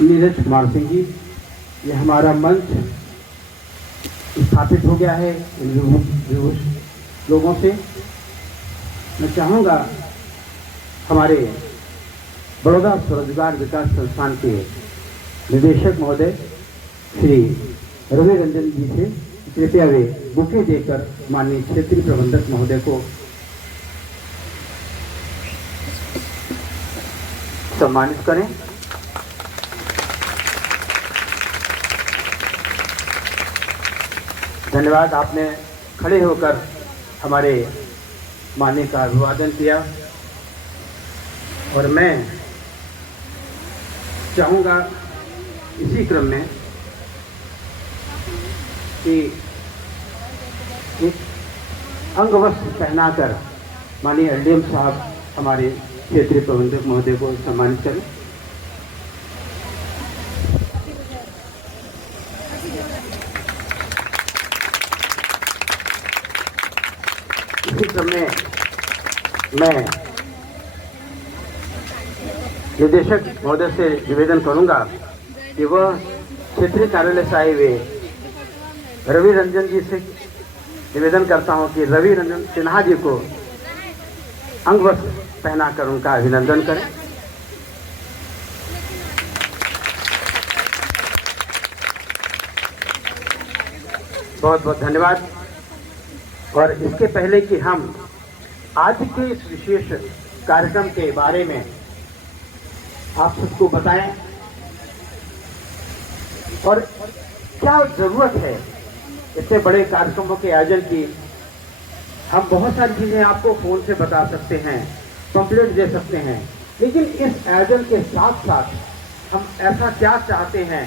नीरज कुमार सिंह जी, ये हमारा मंच स्थापित हो गया है इन लोगों से। मैं चाहूँगा हमारे बड़ौदा स्वरोजगार विकास संस्थान के निदेशक महोदय श्री रवि रंजन जी से कृपया वे बुके देकर माननीय क्षेत्रीय प्रबंधक महोदय को सम्मानित करें। धन्यवाद, आपने खड़े होकर हमारे माननीय का अभिवादन किया। और मैं चाहूँगा इसी क्रम में कि एक अंगवस्त्र पहनाकर माननीय एलडीएम साहब हमारे क्षेत्रीय प्रबंधक महोदय को सम्मानित करें। इसी क्रम में मैं निदेशक महोदय से निवेदन करूंगा कि वह क्षेत्रीय कार्यालय से आए हुए रवि रंजन जी से निवेदन करता हूं कि रवि रंजन सिन्हा जी को अंगवस्त्र पहनाकर उनका अभिनंदन करें। बहुत बहुत धन्यवाद। और इसके पहले कि हम आज के इस विशेष कार्यक्रम के बारे में आप सबको बताएं और क्या जरूरत है इतने बड़े कार्यक्रमों के आयोजन की। हम बहुत सारी चीजें आपको फोन से बता सकते हैं, पंपलेट दे सकते हैं, लेकिन इस आयोजन के साथ साथ हम ऐसा क्या चाहते हैं,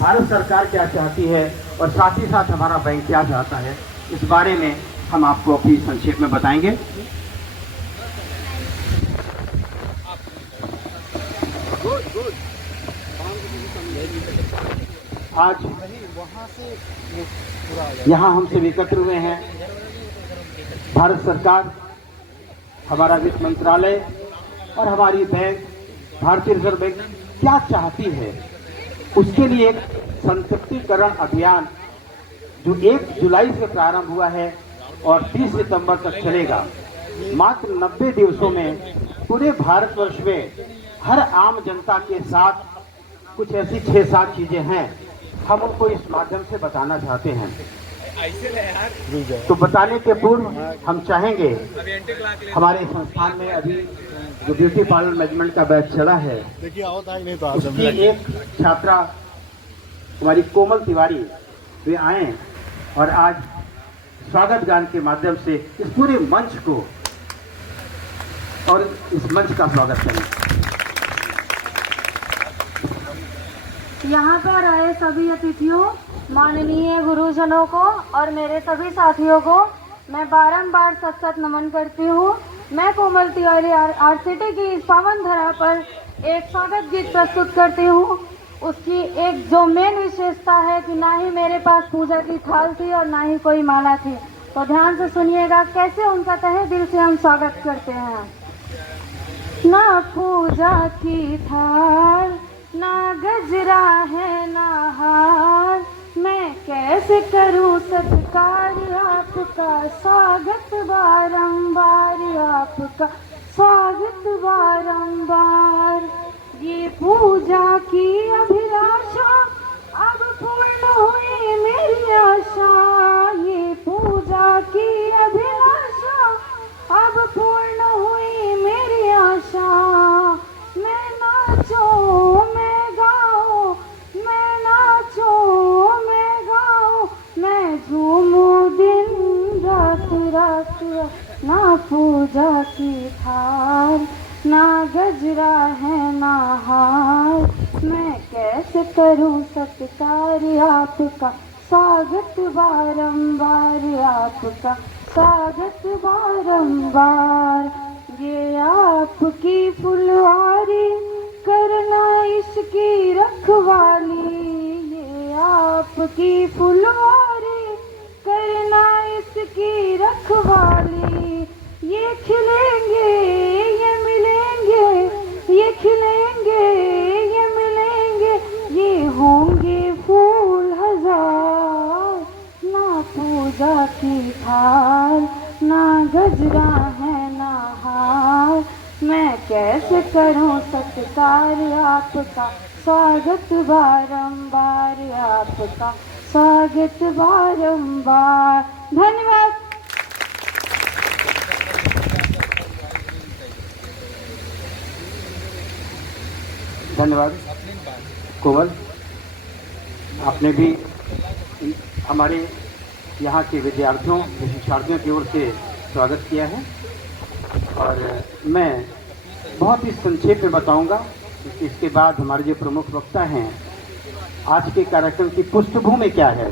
भारत सरकार क्या चाहती है और साथ ही साथ हमारा बैंक क्या चाहता है, इस बारे में हम आपको अपनी संक्षेप में बताएंगे। आज यहाँ हमसे एकत्र हुए हैं भारत सरकार, हमारा वित्त मंत्रालय और हमारी बैंक भारतीय रिजर्व बैंक क्या चाहती है, उसके लिए एक संतृप्तिकरण अभियान जो 1 जुलाई से प्रारंभ हुआ है और 30 सितंबर तक चलेगा। मात्र 90 दिवसों में पूरे भारतवर्ष में हर आम जनता के साथ कुछ ऐसी 6-7 चीजें हैं, हम उनको इस माध्यम से बताना चाहते हैं। तो बताने के पूर्व हम चाहेंगे, हमारे संस्थान में अभी जो ब्यूटी पार्लर मैनेजमेंट का बैच चला है, उसकी एक छात्रा हमारी कोमल तिवारी वे आए और आज स्वागत गान के माध्यम से इस पूरे मंच को और इस मंच का स्वागत करें। यहाँ पर आए सभी अतिथियों, माननीय गुरुजनों को और मेरे सभी साथियों को मैं बारंबार सत नमन करती हूँ। मैं कोमल तिवारी आरसीटी की इस पावन धरा पर एक स्वागत गीत प्रस्तुत करती हूँ। उसकी एक जो मेन विशेषता है कि ना ही मेरे पास पूजा की थाल थी और ना ही कोई माला थी। तो ध्यान से सुनिएगा कैसे उनका तहे दिल से हम स्वागत करते हैं। ना पूजा की थाल, ना गजरा है ना हार, मैं कैसे करूं सत्कार आपका, स्वागत बारंबार आपका, स्वागत बारंबार। ये पूजा की अभिलाषा अब पूर्ण हुई मेरी आशा, ये पूजा की अभिलाषा अब पूर्ण हुई मेरी आशा। मैं नाचूं मैं गाऊं, मैं नाचूं मैं गाऊं, मैं झूमूं दिन रात रात। ना पूजा की थाल, ना गजरा है ना हार, मैं कैसे करूं सत्कार आपका, स्वागत बारंबार आपका, स्वागत बारंबार। ये आपकी फुलवारी करना इसकी रखवाली, ये आपकी फुलवारी करना इसकी रखवाली। ये खिलेंगे ये मिलेंगे, ये खिलेंगे ये मिलेंगे, गुजरा है नहार, मैं कैसे करूं सत्कार आपका, स्वागत बारंबार आपका, स्वागत बारंबार। धन्यवाद। धन्यवाद कोमल, आपने भी हमारे यहाँ के विद्यार्थियों शिक्षार्थियों की ओर से स्वागत किया है। और मैं बहुत ही संक्षेप में बताऊंगा, क्योंकि इसके बाद हमारे जो प्रमुख वक्ता हैं, आज के कार्यक्रम की पृष्ठभूमि क्या है,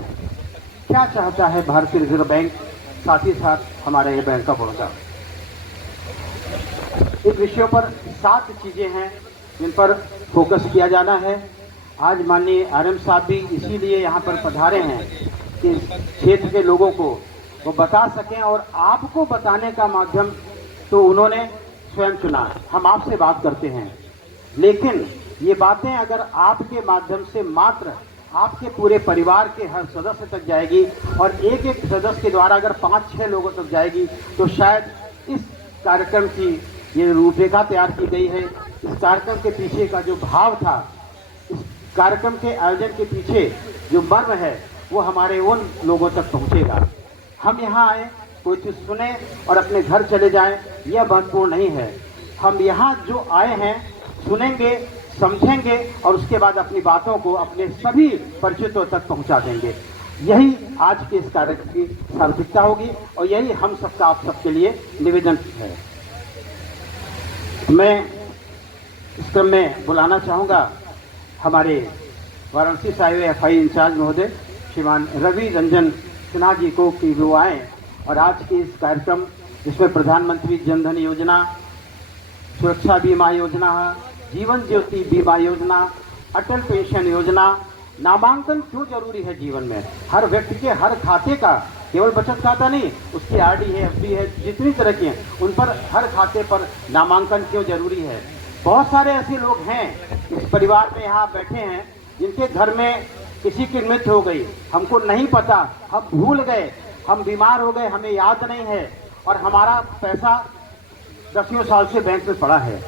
क्या चाहता है भारतीय रिजर्व बैंक, साथ ही साथ हमारा ये बैंक ऑफ बड़ौदा। इन विषयों पर 7 चीजें हैं जिन पर फोकस किया जाना है। आज माननीय आरएम साहब भी इसीलिए यहाँ पर पधारे हैं कि क्षेत्र के लोगों को वो बता सकें, और आपको बताने का माध्यम तो उन्होंने स्वयं चुना। हम आपसे बात करते हैं, लेकिन ये बातें अगर आपके माध्यम से मात्र आपके पूरे परिवार के हर सदस्य तक जाएगी, और एक एक सदस्य के द्वारा अगर 5-6 लोगों तक जाएगी, तो शायद इस कार्यक्रम की ये रूपरेखा तैयार की गई है। इस कार्यक्रम के पीछे का जो भाव था, इस कार्यक्रम के आयोजन के पीछे जो मर्म है, वो हमारे उन लोगों तक पहुंचेगा। हम यहाँ आए, कोई चीज सुने और अपने घर चले जाएं, यह महत्वपूर्ण नहीं है। हम यहाँ जो आए हैं, सुनेंगे, समझेंगे और उसके बाद अपनी बातों को अपने सभी परिचितों तक पहुंचा देंगे। यही आज के इस कार्यक्रम की सार्थकता होगी, और यही हम सबका आप सबके लिए निवेदन है। मैं इस क्रम में बुलाना चाहूँगा हमारे वाराणसी से आए FI इंचार्ज महोदय श्रीमान रवि रंजन सिन्हा जी को, कि वो आए और आज के इस कार्यक्रम जिसमें प्रधानमंत्री जन धन योजना, सुरक्षा बीमा योजना, जीवन ज्योति बीमा योजना, अटल पेंशन योजना, नामांकन क्यों जरूरी है जीवन में, हर व्यक्ति के हर खाते का, केवल बचत खाता नहीं, उसकी RD है, FD है, जितनी तरह की हैं, उन पर हर खाते पर नामांकन क्यों जरूरी है। बहुत सारे ऐसे लोग हैं इस परिवार में यहाँ बैठे हैं जिनके घर में किसी की मृत्यु हो गई, हमको नहीं पता, हम भूल गए, हम बीमार हो गए, हमें याद नहीं है, और हमारा पैसा 10 साल से बैंक में पड़ा है।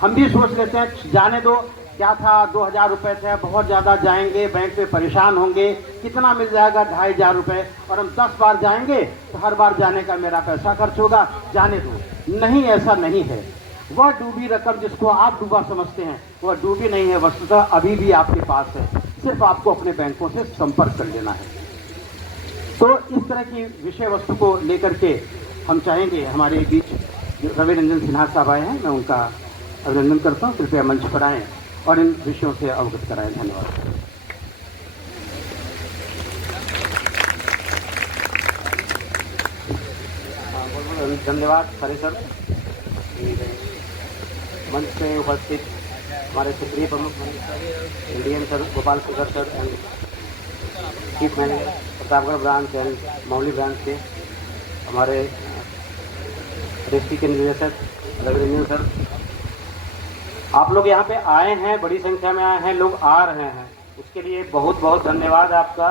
हम भी सोच लेते हैं जाने दो, क्या था, 2000 रुपये थे, बहुत ज़्यादा जाएंगे बैंक में, परेशान होंगे, कितना मिल जाएगा, 2500 रुपये, और हम 10 बार जाएंगे तो हर बार जाने का मेरा पैसा खर्च होगा, जाने दो। नहीं, ऐसा नहीं है। वह डूबी रकम जिसको आप डूबा समझते हैं, वह डूबी नहीं है, वस्तुतः अभी भी आपके पास है, सिर्फ आपको अपने बैंकों से संपर्क कर लेना है। तो इस तरह की विषय वस्तु को लेकर के हम चाहेंगे, हमारे बीच रवि रंजन सिन्हा साहब आए हैं, मैं उनका अभिनंदन करता हूँ, कृपया मंच पर आएँ और इन विषयों से अवगत कराएं। धन्यवाद। धन्यवाद खरे सर। मंच पे उपस्थित हमारे क्षेत्रीय प्रमुख Indian sir Gopal Shekhar sir and chief manager Pratapgarh branch and Mauli branch के हमारे रेस्टी के निदेशक रवि रंजन सर, आप लोग यहाँ पे आए हैं, बड़ी संख्या में आए हैं, लोग आ रहे हैं, उसके लिए बहुत बहुत धन्यवाद आपका।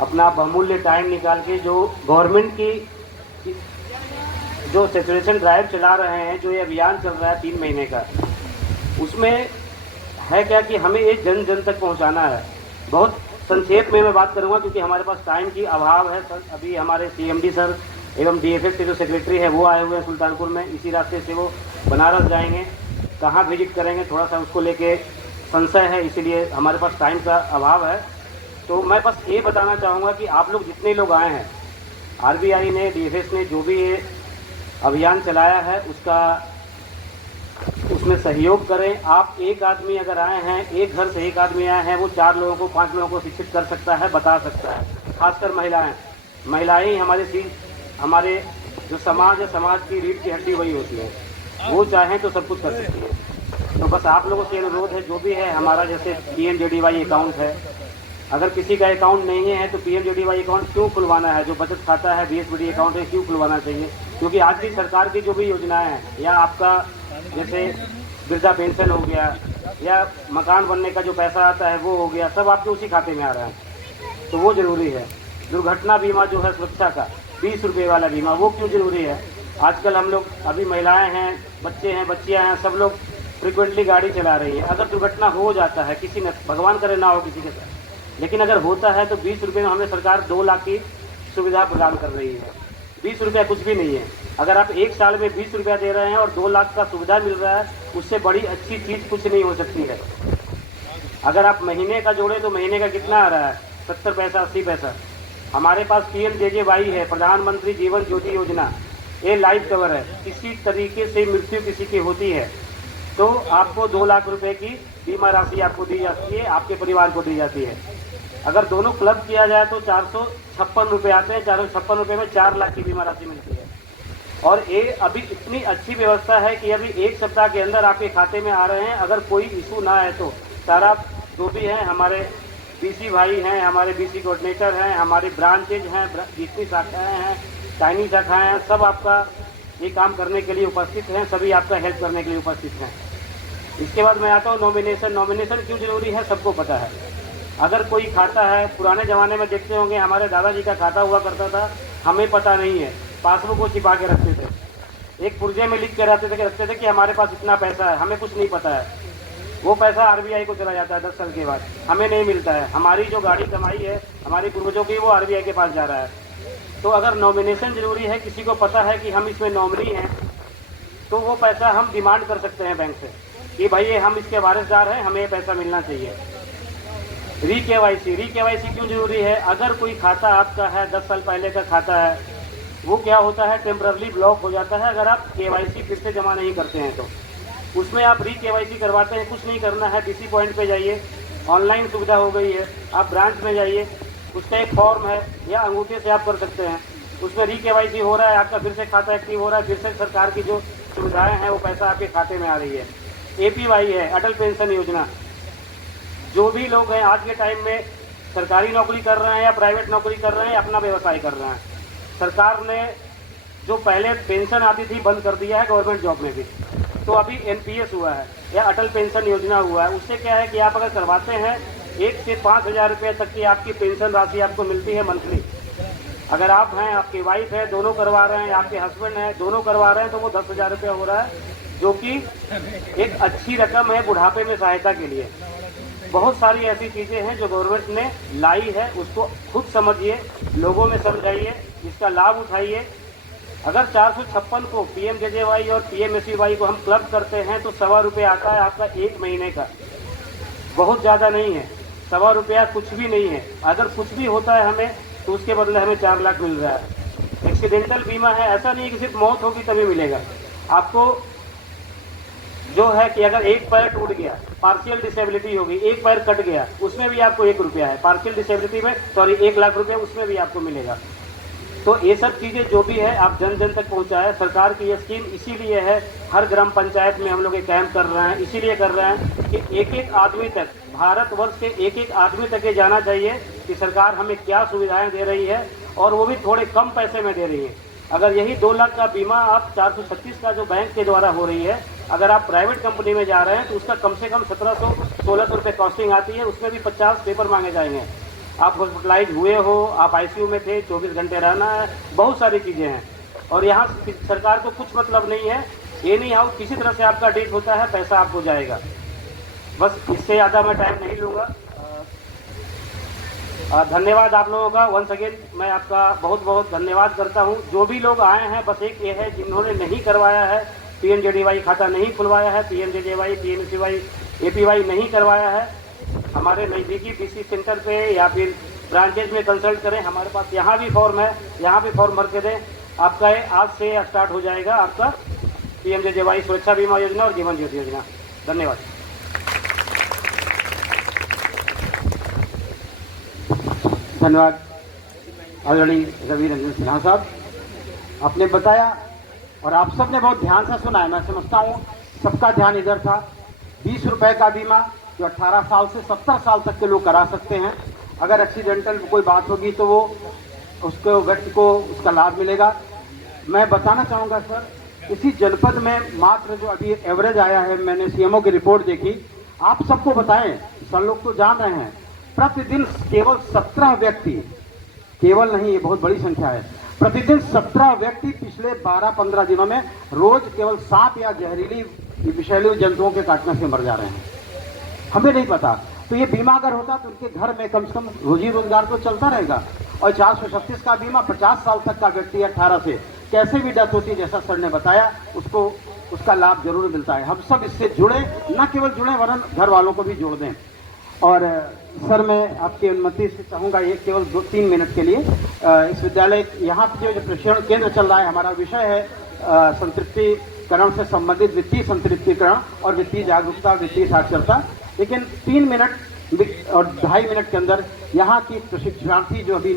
अपना बहुमूल्य टाइम निकाल के जो गवर्नमेंट की जो सैचुरेशन ड्राइव चला रहे हैं, जो ये अभियान चल रहा है 3 महीने का, उसमें है क्या कि हमें ये जन जन तक पहुँचाना है। बहुत संक्षेप में मैं बात करूँगा क्योंकि हमारे पास टाइम की अभाव है सर। अभी हमारे CMD सर एवं DFS के जो सेक्रेटरी है वो आए हुए हैं सुल्तानपुर में, इसी रास्ते से वो बनारस जाएंगे, कहाँ विजिट करेंगे थोड़ा सा उसको लेके संशय है, इसीलिए हमारे पास टाइम का अभाव है। तो मैं बस ये बताना चाहूँगा कि आप लोग जितने लोग आए हैं, RBI ने, DFS ने जो भी ये अभियान चलाया है उसमें सहयोग करें। आप एक आदमी अगर आए हैं, एक घर से एक आदमी आए हैं, वो 4 लोगों को 5 लोगों को शिक्षित कर सकता है, बता सकता है। खासकर महिलाएं ही हमारे जो समाज है, समाज की रीढ़ की हड्डी वही होती है, वो चाहें तो सब कुछ कर सकती है। तो बस आप लोगों से अनुरोध है, जो भी है हमारा जैसे PMJDY अकाउंट है, अगर किसी का अकाउंट नहीं है तो PMJDY अकाउंट क्यों खुलवाना है, जो बचत खाता है BSBD अकाउंट है क्यों खुलवाना चाहिए, क्योंकि आज भी सरकार की जो भी योजनाएं हैं, या आपका जैसे वृद्धा पेंशन हो गया, या मकान बनने का जो पैसा आता है वो हो गया, सब आपके उसी खाते में आ रहा है, तो वो जरूरी है। दुर्घटना बीमा जो है सुरक्षा का, 20 रुपये वाला बीमा, वो क्यों जरूरी है? आजकल हम लोग, अभी महिलाएं हैं, बच्चे हैं, बच्चियां हैं, सब लोग फ्रिक्वेंटली गाड़ी चला रही है। अगर दुर्घटना हो जाता है किसी ने, भगवान करे ना हो किसी के साथ, लेकिन अगर होता है तो 20 रुपये में हमें सरकार 2 लाख की सुविधा प्रदान कर रही है। 20 रुपया कुछ भी नहीं है। अगर आप 1 साल में 20 रुपया दे रहे हैं और 2 लाख का सुविधा मिल रहा है, उससे बड़ी अच्छी चीज़ कुछ नहीं हो सकती है। अगर आप महीने का जोड़े तो महीने का कितना आ रहा है? 70 पैसा, 80 पैसा। हमारे पास PMJJY है, प्रधानमंत्री जीवन ज्योति योजना, ये लाइफ कवर है। किसी तरीके से मृत्यु किसी की होती है तो आपको 2 लाख रुपए की बीमा राशि आपको दी जाती है, आपके परिवार को दी जाती है। अगर दोनों क्लब किया जाए तो 456 रुपये आते हैं। 456 रुपये में 4 लाख की बीमा राशि मिलती है। और ये अभी इतनी अच्छी व्यवस्था है कि अभी 1 सप्ताह के अंदर आपके खाते में आ रहे हैं। अगर कोई इशू ना है तो सारा जो भी हैं, हमारे BC भाई हैं, हमारे BC कोऑर्डिनेटर हैं, हमारी ब्रांचेज हैं, जितनी शाखाएँ हैं, चाइनीज शाखाएँ हैं, सब आपका ये काम करने के लिए उपस्थित हैं, सभी आपका हेल्प करने के लिए उपस्थित हैं। इसके बाद मैं आता हूँ नॉमिनेशन। नॉमिनेशन क्यों जरूरी है सबको पता है। अगर कोई खाता है, पुराने ज़माने में देखते होंगे हमारे दादाजी का खाता हुआ करता था, हमें पता नहीं है, पासबुक को छिपा के रखते थे, एक पुर्जे में लिख के रखते थे कि हमारे पास इतना पैसा है, हमें कुछ नहीं पता है। वो पैसा RBI को चला जाता है 10 साल के बाद, हमें नहीं मिलता है। हमारी जो गाड़ी कमाई है हमारी पूर्वजों की, वो RBI के पास जा रहा है। तो अगर नॉमिनेशन जरूरी है, किसी को पता है कि हम इसमें नॉमिनी हैं, तो वो पैसा हम डिमांड कर सकते हैं बैंक से कि भाई ये हम इसके वारिसदार हैं, हमें ये पैसा मिलना चाहिए। री-KYC क्यों जरूरी है? अगर कोई खाता आपका है 10 साल पहले का खाता है, वो क्या होता है, टेम्पररी ब्लॉक हो जाता है अगर आप KYC फिर से जमा नहीं करते हैं। तो उसमें आप री-KYC करवाते हैं, कुछ नहीं करना है, BC पॉइंट पे जाइए, ऑनलाइन सुविधा हो गई है, आप ब्रांच में जाइए, उसका एक फॉर्म है या अंगूठे से आप कर सकते हैं, उसमें री-KYC हो रहा है, आपका फिर से खाता एक्टिव हो रहा है, फिर से सरकार की जो सुविधाएं हैं वो पैसा आपके खाते में आ रही है। APY है, अटल पेंशन योजना। जो भी लोग हैं आज के टाइम में सरकारी नौकरी कर रहे हैं या प्राइवेट नौकरी कर रहे हैं या अपना व्यवसाय कर रहे हैं, सरकार ने जो पहले पेंशन आती थी बंद कर दिया है गवर्नमेंट जॉब में भी। तो अभी NPS हुआ है या अटल पेंशन योजना हुआ है। उससे क्या है कि आप अगर करवाते हैं 1 से 5,000 रुपये तक की आपकी पेंशन राशि आपको मिलती है मंथली। अगर आप हैं, आपकी वाइफ है, दोनों करवा रहे हैं, आपके हस्बैंड हैं, दोनों करवा रहे हैं, तो वो 10,000 रुपये हो रहा है, जो कि एक अच्छी रकम है बुढ़ापे में सहायता के लिए। बहुत सारी ऐसी चीज़ें हैं जो गवर्नमेंट ने लाई है, उसको खुद समझिए, लोगों में समझाइए, इसका लाभ उठाइए। अगर 456 को PMJJY और PMSEY को हम क्लब करते हैं तो 1.25 रुपये आता है आपका 1 महीने का, बहुत ज़्यादा नहीं है। 1.25 रुपया कुछ भी नहीं है। अगर कुछ भी होता है हमें तो उसके बदले हमें 4 लाख मिल रहा है। एक्सीडेंटल बीमा है, ऐसा नहीं कि सिर्फ मौत होगी तभी मिलेगा आपको। जो है कि अगर एक पैर टूट गया, पार्शियल डिसेबिलिटी होगी, एक पैर कट गया, उसमें भी आपको 1 रुपया है। पार्शियल डिसेबिलिटी में 1 लाख रुपया उसमें भी आपको मिलेगा। तो ये सब चीज़ें जो भी है आप जन जन तक पहुंचाएं। सरकार की ये स्कीम इसीलिए है, हर ग्राम पंचायत में हम लोग ये कैंप कर रहे हैं, इसीलिए कर रहे हैं कि एक आदमी तक, भारतवर्ष के एक आदमी तक ये जाना चाहिए कि सरकार हमें क्या सुविधाएं दे रही है, और वो भी थोड़े कम पैसे में दे रही है। अगर यही 2 लाख का बीमा आप 436 का जो बैंक के द्वारा हो रही है, अगर आप प्राइवेट कंपनी में जा रहे हैं तो उसका कम से कम 1700-1600 रुपये कॉस्टिंग आती है। उसमें भी 50 पेपर मांगे जाएंगे। आप हॉस्पिटलाइज हुए हो, आप ICU में थे, 24 घंटे रहना है, बहुत सारी चीज़ें हैं। और यहाँ सरकार को कुछ मतलब नहीं है, ये नहीं आओ किसी तरह से आपका डेट होता है, पैसा आपको जाएगा। बस इससे ज़्यादा मैं टाइम नहीं लूँगा। धन्यवाद आप लोगों का। वंस अगेन मैं आपका बहुत बहुत धन्यवाद करता हूँ। जो भी लोग आए हैं, बस एक ये है जिन्होंने नहीं करवाया है, PMJJY खाता नहीं खुलवाया है, PMJJY, PMSEY, APY नहीं करवाया है, हमारे नज़दीकी BC सेंटर पे या फिर ब्रांचेज में कंसल्ट करें। हमारे पास यहाँ भी फॉर्म है, यहाँ भी फॉर्म भर के दें। आपका आज से स्टार्ट हो जाएगा आपका PMJJY सुरक्षा बीमा योजना और जीवन ज्योति योजना। धन्यवाद। धन्यवाद आदरणीय रवि रंजन सिन्हा साहब, आपने बताया और आप सबने बहुत ध्यान से सुना है। मैं समझता हूँ सबका ध्यान इधर था। 20 रुपए का बीमा जो 18 साल से 70 साल तक के लोग करा सकते हैं। अगर एक्सीडेंटल कोई बात होगी तो वो उसको व्यक्ति को उसका लाभ मिलेगा। मैं बताना चाहूँगा सर, इसी जनपद में मात्र जो अभी एवरेज आया है, मैंने CMO की रिपोर्ट देखी, आप सबको बताएं, सब लोग तो जान रहे हैं, प्रतिदिन केवल 17 व्यक्ति, केवल नहीं ये बहुत बड़ी संख्या है, प्रतिदिन 17 व्यक्ति पिछले 12-15 दिनों में रोज केवल सांप या जहरीली विषैले जंतुओं के काटने से मर जा रहे हैं। हमें नहीं पता। तो ये बीमा अगर होता तो उनके घर में कम से कम रोजी रोजगार तो चलता रहेगा। और 436 का बीमा 50 साल तक का व्यक्ति 18 से कैसे भी डेथ होती है, जैसा सर ने बताया, उसको उसका लाभ जरूर मिलता है। हम सब इससे जुड़े, न केवल जुड़े वरन घर वालों को भी जोड़ दें। और सर मैं आपकी अनुमति से चाहूँगा ये केवल 2-3 मिनट के लिए इस विद्यालय यहाँ पे जो प्रशिक्षण केंद्र चल रहा है, हमारा विषय है संतृप्तिकरण से संबंधित वित्तीय संतृप्तिकरण और वित्तीय जागरूकता, वित्तीय साक्षरता। लेकिन 3 मिनट और 2.5 मिनट के अंदर यहाँ की प्रशिक्षणार्थी जो अभी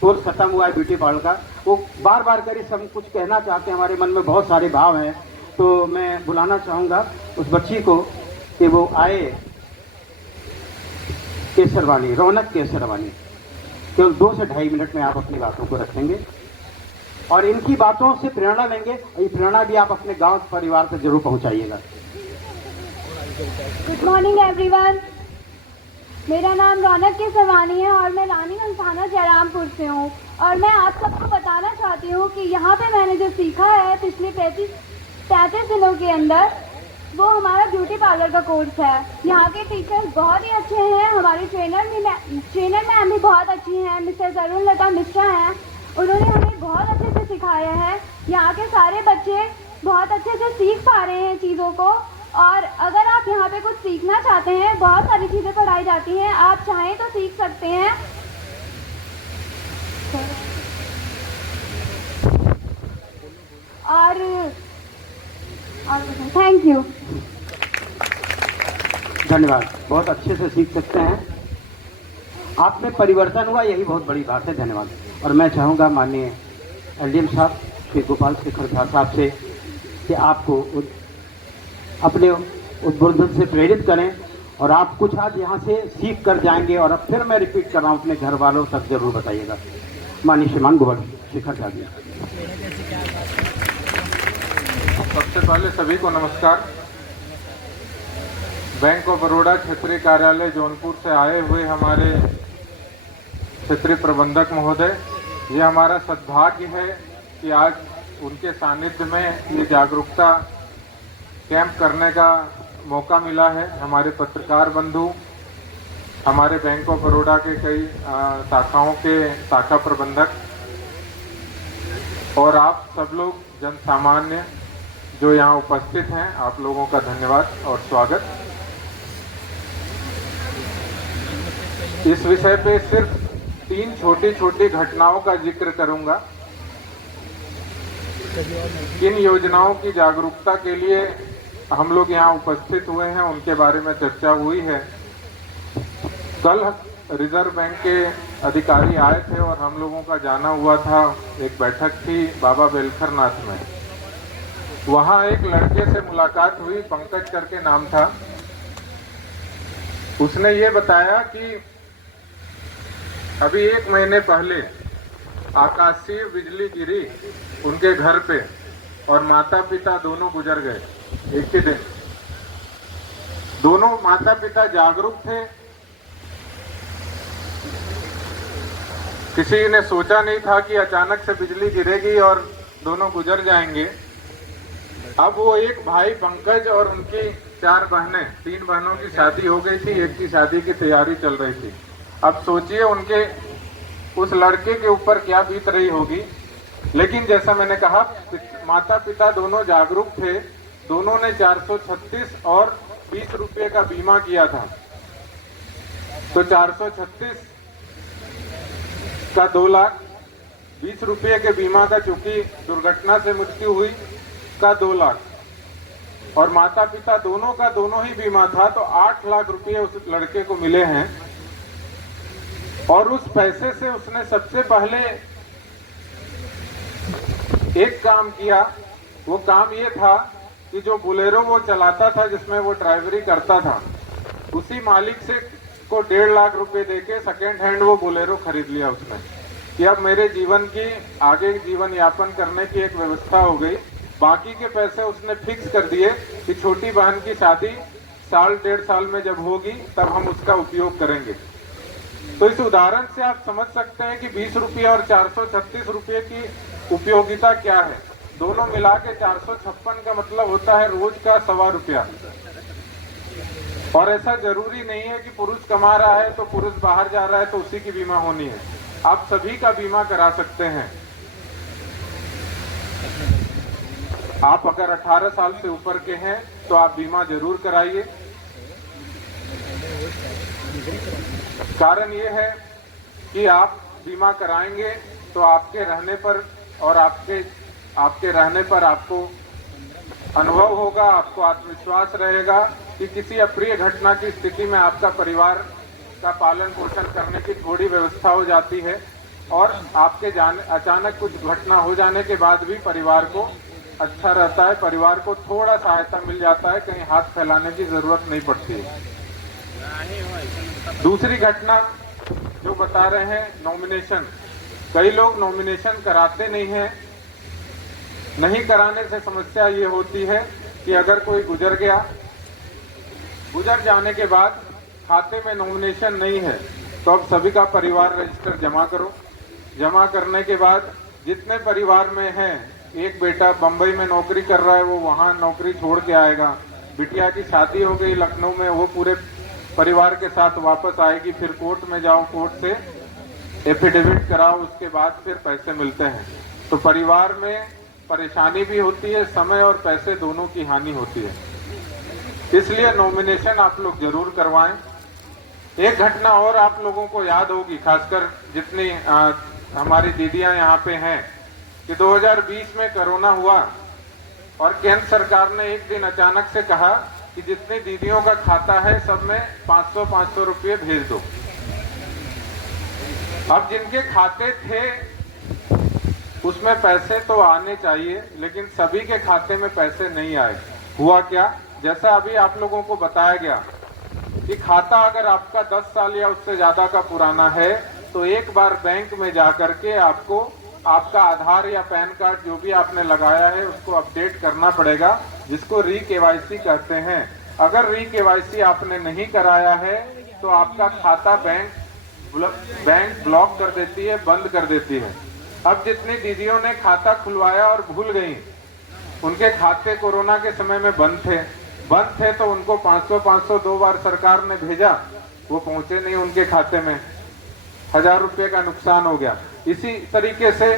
कोर्स खत्म हुआ है ब्यूटी पार्लर का, वो बार बार कर सब कुछ कहना चाहते हैं। हमारे मन में बहुत सारे भाव हैं, तो मैं बुलाना चाहूँगा उस बच्ची को कि वो आए। केसरवानी, रौनक केसरवानी, केवल 2 से 2.5 मिनट में आप अपनी बातों को रखेंगे और इनकी बातों से प्रेरणा लेंगे। ये प्रेरणा भी आप अपने गांव परिवार तक जरूर पहुंचाइएगा। Good morning everyone. मेरा नाम रौनक केसरवानी है और मैं रानीगंज थाना जयरामपुर से हूँ। और मैं आप सबको बताना चाहती हूँ कि यहाँ पे मैंने जो सीखा है पिछले 35 दिनों के अंदर, वो हमारा ब्यूटी पार्लर का कोर्स है। यहाँ के टीचर्स बहुत ही अच्छे हैं। हमारी ट्रेनर मैम भी बहुत अच्छी हैं, मिस्टर तरुण लता मिश्रा हैं। उन्होंने हमें बहुत अच्छे से सिखाया है। यहाँ के सारे बच्चे बहुत अच्छे से सीख पा रहे हैं चीज़ों को। और अगर आप यहाँ पे कुछ सीखना चाहते हैं, बहुत सारी चीज़ें पढ़ाई जाती हैं, आप चाहें तो सीख सकते हैं। और थैंक यू। धन्यवाद। बहुत अच्छे से सीख सकते हैं। आप में परिवर्तन हुआ, यही बहुत बड़ी बात है। धन्यवाद। और मैं चाहूँगा माननीय एलडीएम साहब श्री गोपाल शेखर झा साहब से कि आपको अपने उद्बोधन से प्रेरित करें और आप कुछ आज यहाँ से सीख कर जाएंगे। और अब फिर मैं रिपीट कर रहा हूँ, अपने घर वालों तक जरूर बताइएगा। माननीय श्रीमान गोपाल शेखर झा जी। सबसे पहले सभी को नमस्कार। बैंक ऑफ बड़ौदा क्षेत्रीय कार्यालय जौनपुर से आए हुए हमारे क्षेत्रीय प्रबंधक महोदय, ये हमारा सद्भाग्य है कि आज उनके सानिध्य में ये जागरूकता कैंप करने का मौका मिला है। हमारे पत्रकार बंधु, हमारे बैंक ऑफ बड़ौदा के कई शाखाओं के शाखा प्रबंधक और आप सब लोग जन सामान्य जो यहाँ उपस्थित हैं, आप लोगों का धन्यवाद और स्वागत। इस विषय पे सिर्फ 3 छोटी छोटी घटनाओं का जिक्र करूंगा। किन योजनाओं की जागरूकता के लिए हम लोग यहाँ उपस्थित हुए हैं, उनके बारे में चर्चा हुई है। कल रिजर्व बैंक के अधिकारी आए थे और हम लोगों का जाना हुआ था, एक बैठक थी बाबा बेलखरनाथ में। वहाँ एक लड़के से मुलाकात हुई, पंकज करके नाम था। उसने ये बताया कि अभी 1 महीने पहले आकाशीय बिजली गिरी उनके घर पे और माता पिता दोनों गुजर गए एक ही दिन। दोनों माता पिता जागरूक थे, किसी ने सोचा नहीं था कि अचानक से बिजली गिरेगी और दोनों गुजर जाएंगे। अब वो एक भाई पंकज और उनकी 4 बहनें, 3 बहनों की शादी हो गई थी, एक की शादी की तैयारी चल रही थी। अब सोचिए उनके उस लड़के के ऊपर क्या बीत रही होगी। लेकिन जैसा मैंने कहा, माता पिता दोनों जागरूक थे। दोनों ने 436 और 20 रुपये का बीमा किया था। तो 436 का 2 लाख, 20 रुपये के बीमा का, चूंकि दुर्घटना से मृत्यु हुई, का 2 लाख और माता पिता दोनों का दोनों ही बीमा था, तो 8 लाख रुपये उस लड़के को मिले हैं। और उस पैसे से उसने सबसे पहले एक काम किया। वो काम ये था कि जो बोलेरो वो चलाता था, जिसमें वो ड्राइवरी करता था, उसी मालिक से को 1.5 लाख रुपए देके सेकेंड हैंड वो बोलेरो खरीद लिया उसने, कि अब मेरे जीवन की आगे जीवन यापन करने की एक व्यवस्था हो गई। बाकी के पैसे उसने फिक्स कर दिए कि छोटी बहन की शादी 1.5 साल में जब होगी तब हम उसका उपयोग करेंगे। तो इस उदाहरण से आप समझ सकते हैं कि 20 रुपये और 436 रुपये की उपयोगिता क्या है। दोनों मिला के 456 का मतलब होता है रोज का ₹1.25। और ऐसा जरूरी नहीं है कि पुरुष कमा रहा है तो पुरुष बाहर जा रहा है तो उसी की बीमा होनी है। आप सभी का बीमा करा सकते हैं। आप अगर 18 साल से ऊपर के हैं तो आप बीमा जरूर कराइए। कारण ये है कि आप बीमा कराएंगे तो आपके रहने पर और आपके रहने पर आपको अनुभव होगा, आपको आत्मविश्वास रहेगा कि किसी अप्रिय घटना की स्थिति में आपका परिवार का पालन पोषण करने की थोड़ी व्यवस्था हो जाती है और आपके अचानक कुछ घटना हो जाने के बाद भी परिवार को अच्छा रहता है, परिवार को थोड़ा सहायता मिल जाता है, कहीं हाथ फैलाने की जरूरत नहीं पड़ती है। दूसरी घटना जो बता रहे हैं नॉमिनेशन। कई लोग नॉमिनेशन कराते नहीं हैं। नहीं कराने से समस्या ये होती है कि अगर कोई गुजर गया, गुजर जाने के बाद खाते में नॉमिनेशन नहीं है तो अब सभी का परिवार रजिस्टर जमा करो। जमा करने के बाद जितने परिवार में हैं, एक बेटा बंबई में नौकरी कर रहा है, वो वहां नौकरी छोड़ के आएगा। बिटिया की शादी हो गई लखनऊ में, वो पूरे परिवार के साथ वापस आएगी। फिर कोर्ट में जाओ, कोर्ट से एफिडेविट कराओ, उसके बाद फिर पैसे मिलते हैं। तो परिवार में परेशानी भी होती है, समय और पैसे दोनों की हानि होती है। इसलिए नॉमिनेशन आप लोग जरूर करवाएं। एक घटना और आप लोगों को याद होगी, खासकर जितनी हमारी दीदियां यहाँ पे हैं, कि 2020 में कोरोना हुआ और केंद्र सरकार ने एक दिन अचानक से कहा कि जितनी दीदियों का खाता है सब में 500 रुपये भेज दो। अब जिनके खाते थे उसमें पैसे तो आने चाहिए, लेकिन सभी के खाते में पैसे नहीं आए। हुआ क्या, जैसा अभी आप लोगों को बताया गया कि खाता अगर आपका 10 साल या उससे ज्यादा का पुराना है तो एक बार बैंक में जाकर के आपको आपका आधार या पैन कार्ड जो भी आपने लगाया है उसको अपडेट करना पड़ेगा, जिसको री-केवाईसी कहते हैं। अगर री-केवाईसी आपने नहीं कराया है तो आपका खाता बैंक ब्लॉक कर देती है, बंद कर देती है। अब जितनी दीदियों ने खाता खुलवाया और भूल गई, उनके खाते कोरोना के समय में बंद थे तो उनको 500 2 बार सरकार ने भेजा, वो पहुंचे नहीं उनके खाते में, 1000 रुपये का नुकसान हो गया। इसी तरीके से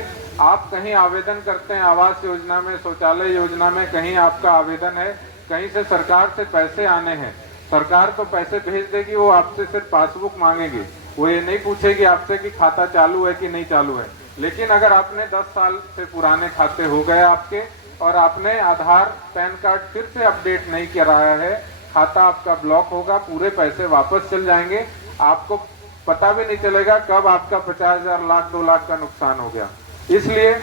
आप कहीं आवेदन करते हैं आवास योजना में, शौचालय योजना में, कहीं आपका आवेदन है, कहीं से सरकार से पैसे आने हैं, सरकार तो पैसे भेज देगी, वो आपसे सिर्फ पासबुक मांगेगी, वो ये नहीं पूछेगी आपसे कि खाता चालू है कि नहीं चालू है। लेकिन अगर आपने 10 साल से पुराने खाते हो गए आपके और आपने आधार पैन कार्ड फिर से अपडेट नहीं कराया है, खाता आपका ब्लॉक होगा, पूरे पैसे वापस चल जाएंगे, आपको पता भी नहीं चलेगा कब आपका 50,000, लाख, 2 लाख का नुकसान हो गया। इसलिए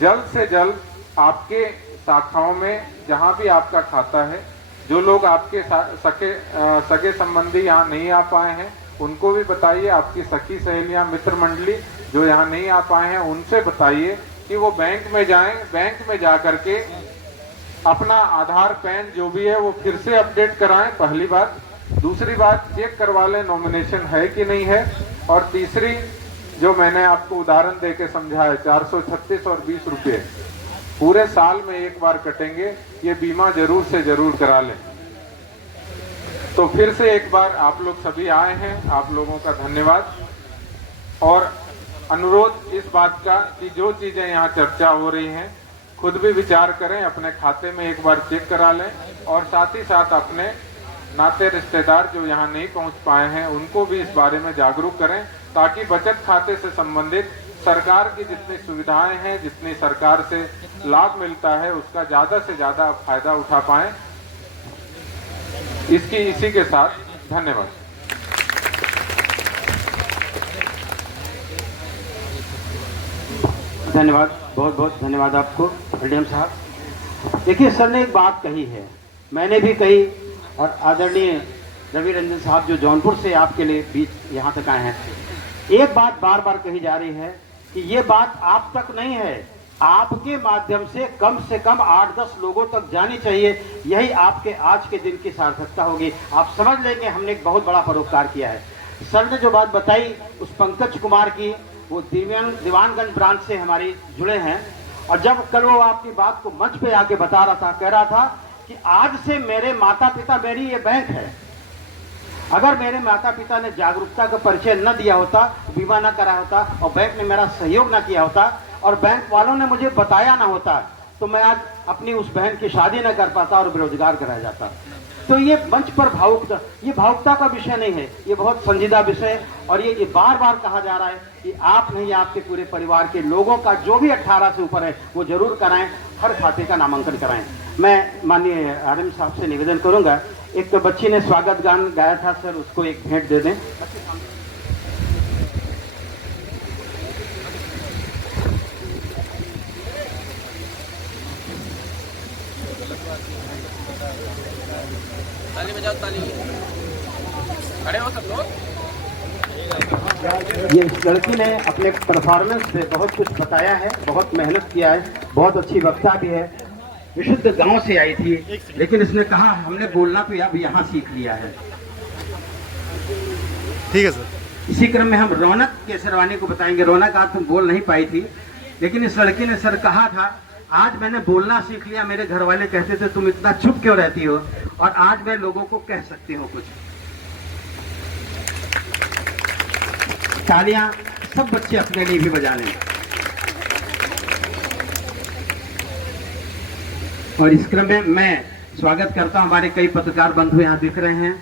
जल्द से जल्द आपके शाखाओं में जहां भी आपका खाता है, जो लोग आपके सगे संबंधी यहाँ नहीं आ पाए हैं उनको भी बताइए, आपकी सखी सहेलियां, मित्र मंडली जो यहाँ नहीं आ पाए हैं उनसे बताइए कि वो बैंक में जाएं, बैंक में जा करके अपना आधार पैन जो भी है वो फिर से अपडेट कराएं, पहली बात। दूसरी बात, चेक करवा लें नॉमिनेशन है कि नहीं है। और तीसरी, जो मैंने आपको उदाहरण देके समझाया, 436 और 20 रुपये पूरे साल में एक बार कटेंगे, ये बीमा जरूर से जरूर करा लें। तो फिर से एक बार आप लोग सभी आए हैं, आप लोगों का धन्यवाद। और अनुरोध इस बात का कि जो चीजें यहाँ चर्चा हो रही हैं खुद भी विचार करें, अपने खाते में एक बार चेक करा लें और साथ ही साथ अपने नाते रिश्तेदार जो यहाँ नहीं पहुँच पाए हैं उनको भी इस बारे में जागरूक करें, ताकि बचत खाते से संबंधित सरकार की जितनी सुविधाएं हैं, जितनी सरकार से लाभ मिलता है उसका ज्यादा से ज्यादा फायदा उठा पाएं। इसी के साथ धन्यवाद। धन्यवाद, बहुत बहुत धन्यवाद आपको एडीएम साहब। देखिए, सर ने एक बात कही है, मैंने भी कही, और आदरणीय रवि रंजन साहब जो जौनपुर से आपके लिए बीच यहाँ तक आए हैं, एक बात बार बार कही जा रही है कि ये बात आप तक नहीं है, आपके माध्यम से कम 8-10 लोगों तक जानी चाहिए। यही आपके आज के दिन की सार्थकता होगी। आप समझ लेंगे हमने एक बहुत बड़ा परोपकार किया है। सर ने जो बात बताई उस पंकज कुमार की, वो दीवानगंज ब्रांच से हमारे जुड़े हैं। और जब कल वो आपकी बात को मंच पे आके बता रहा था, कह रहा था कि आज से मेरे माता पिता मेरी ये बैंक है। अगर मेरे माता पिता ने जागरूकता का परिचय न दिया होता, बीमा न कराया होता और बैंक ने मेरा सहयोग न किया होता और बैंक वालों ने मुझे बताया ना होता, तो मैं आज अपनी उस बहन की शादी न कर पाता और बेरोजगार रह जाता। तो ये मंच पर भावुकता का विषय नहीं है, ये बहुत संजीदा विषय है। और ये बार बार कहा जा रहा है कि आप नहीं, आपके पूरे परिवार के लोगों का जो भी 18 से ऊपर है वो जरूर कराएं, हर खाते का नामांकन कराएं। मैं माननीय आरएम साहब से निवेदन करूंगा, एक तो बच्ची ने स्वागत गान गाया था सर, उसको एक भेंट दे दें। ताली बजाओ, ताली। खड़े हो सब लोग। ये लड़की ने अपने परफॉर्मेंस पे बहुत कुछ बताया है, बहुत मेहनत किया है, बहुत अच्छी वक्ता भी है। विशुद्ध गांव से आई थी, लेकिन इसने कहा हमने बोलना तो अब यहाँ सीख लिया है। ठीक है सर। इसी क्रम में हम रौनक केसरवानी को बताएंगे। रौनक आज तुम बोल नहीं पाई थी, लेकिन इस लड़की ने सर कहा था आज मैंने बोलना सीख लिया। मेरे घर वाले कहते थे तुम इतना चुप क्यों रहती हो, और आज मैं लोगों को कह सकती हूँ कुछ। तालियां सब बच्चे अपने लिए भी बजा लें। और इस क्रम में मैं स्वागत करता हूं, हमारे कई पत्रकार बंधु यहाँ दिख रहे हैं,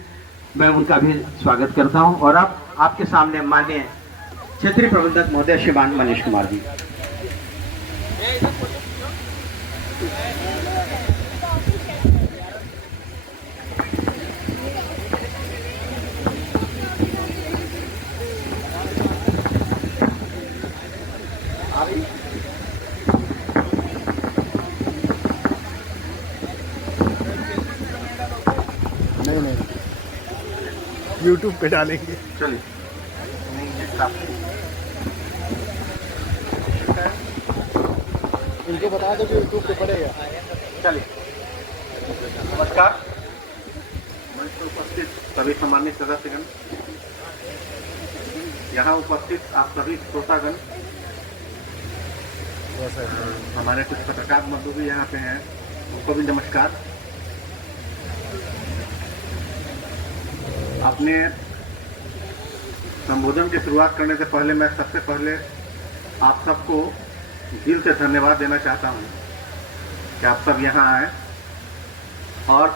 मैं उनका भी स्वागत करता हूं। और अब आपके सामने माननीय क्षेत्रीय प्रबंधक महोदय श्रीमान मनीष कुमार जी। नहीं YouTube पे डालेंगे। चलिए इनको बता दो कि YouTube पे पड़ेगा। चलिए। नमस्कार। मंच पर उपस्थित सभी सम्मानित सदस्यगण, यहाँ उपस्थित आप सभी श्रोतागण, हमारे कुछ पत्रकार बंधु भी यहाँ पे हैं, उनको भी नमस्कार। अपने संबोधन की शुरुआत करने से पहले मैं सबसे पहले आप सबको दिल से धन्यवाद देना चाहता हूँ कि आप सब यहाँ आए। और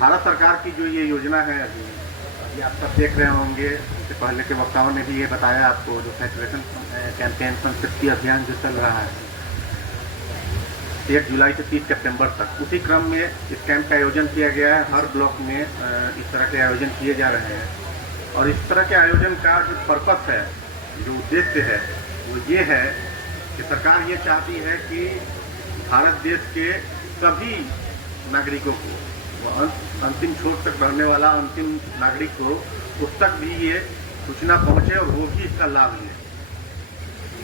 भारत सरकार की जो ये योजना है अभी आप सब देख रहे होंगे, इससे पहले के वक्ताओं ने भी ये बताया आपको, जो फेडरेशन कैंपेन संस्कृति अभियान जो चल रहा है 1 जुलाई से 30 सितंबर तक, उसी क्रम में इस कैंप का आयोजन किया गया है। हर ब्लॉक में इस तरह के आयोजन किए जा रहे हैं। और इस तरह के आयोजन का जो पर्पस है, जो उद्देश्य है, वो ये है कि सरकार ये चाहती है कि भारत देश के सभी नागरिकों को, वो अंतिम छोर तक रहने वाला अंतिम नागरिक को, उस तक भी ये सूचना पहुंचे और वो भी इसका लाभ ले।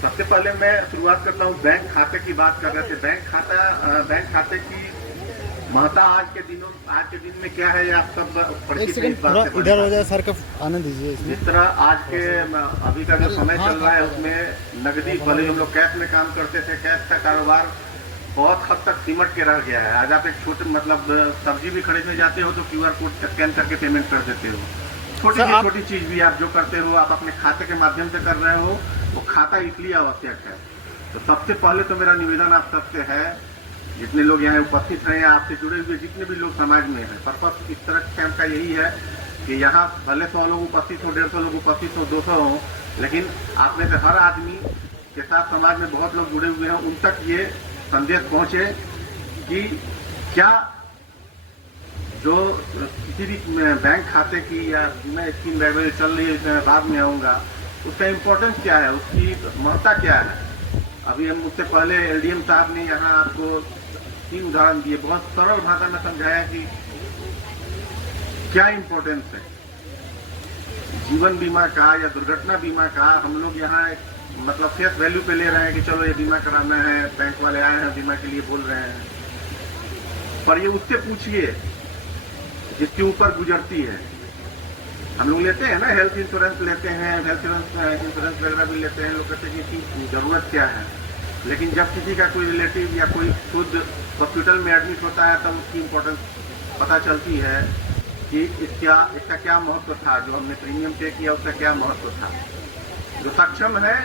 सबसे पहले मैं शुरुआत करता हूँ, बैंक खाते की बात कर रहे थे। बैंक खाते की महत्ता आज के दिन में क्या है, आप सब परिचित हैं। इधर हो जाए सर का आनंद दीजिए। जिस तरह आज के अभी का जो समय चल रहा है उसमें नकदी, भले हम लोग कैश में काम करते थे, कैश का कारोबार बहुत हद तक सिमट के रह गया है। आज आप एक छोटे सब्जी भी खरीदने जाते हो तो QR कोड स्कैन करके पेमेंट कर देते हो। छोटी चीज भी आप जो करते हो आप अपने खाते के माध्यम से कर रहे हो, वो खाता इसलिए आवश्यक है। तो सबसे पहले तो मेरा निवेदन आप सबसे है, जितने लोग यहाँ उपस्थित हैं, आपसे जुड़े हुए जितने भी लोग समाज में हैं, पर्पस इस तरह कैंप का यही है कि यहाँ भले 100 लोग उपस्थित हो, 150 लोग उपस्थित हो, 200 हो, लेकिन आप में से हर आदमी के साथ समाज में बहुत लोग जुड़े हुए हैं, उन तक ये संदेश पहुँचे कि क्या जो किसी भी बैंक खाते की या बीमा स्कीम वगैरह चल रही है, इसमें बाद में आऊँगा, उसका इम्पोर्टेंस क्या है, उसकी महत्ता क्या है। अभी हम मुझसे पहले LDM साहब ने यहाँ आपको 3 उदाहरण दिए, बहुत सरल भाषा में समझाया कि क्या इम्पोर्टेंस है जीवन बीमा का या दुर्घटना बीमा का। हम लोग यहाँ फेस वैल्यू पे ले रहे हैं कि चलो ये बीमा कराना है, बैंक वाले आए हैं बीमा के लिए बोल रहे हैं, पर ये उससे पूछिए जिसके ऊपर गुजरती है। हम लोग लेते हैं ना, हेल्थ इंश्योरेंस लेते हैं, हेल्थ इंश्योरेंस वगैरह भी लेते हैं। लोग कहते हैं कि इसकी जरूरत क्या है, लेकिन जब किसी का कोई रिलेटिव या कोई खुद हॉस्पिटल में एडमिट होता है तब उसकी इम्पोर्टेंस पता चलती है कि इसका क्या महत्व था, जो हमने प्रीमियम पे किया उसका क्या महत्व था। जो सक्षम है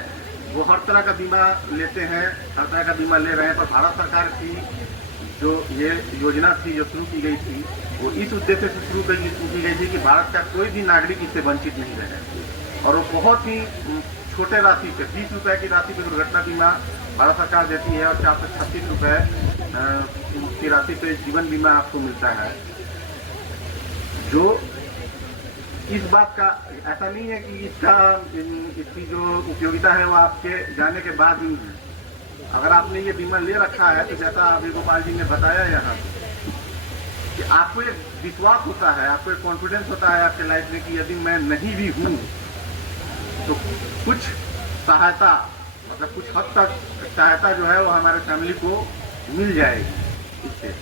वो हर तरह का बीमा लेते हैं, हर तरह का बीमा ले रहे हैं। पर भारत सरकार की जो ये योजना थी जो शुरू की गई थी, वो इस उद्देश्य से शुरू की गई थी कि भारत का कोई भी नागरिक इससे वंचित नहीं रहे। और वो बहुत ही छोटे राशि पे, 20 रुपए की राशि पे दुर्घटना बीमा भारत सरकार देती है और 436 रुपए की राशि पे जीवन बीमा आपको मिलता है। जो इस बात का ऐसा नहीं है कि इसकी जो उपयोगिता है वो आपके जाने के बाद ही है। अगर आपने ये बीमा ले रखा है तो जैसा अभी गोपाल जी ने बताया यहाँ कि आपको एक विश्वास होता है, आपको एक कॉन्फिडेंस होता है आपके लाइफ में कि यदि मैं नहीं भी हूँ तो कुछ सहायता, मतलब कुछ हद तक सहायता जो है वो हमारे फैमिली को मिल जाएगी। इससे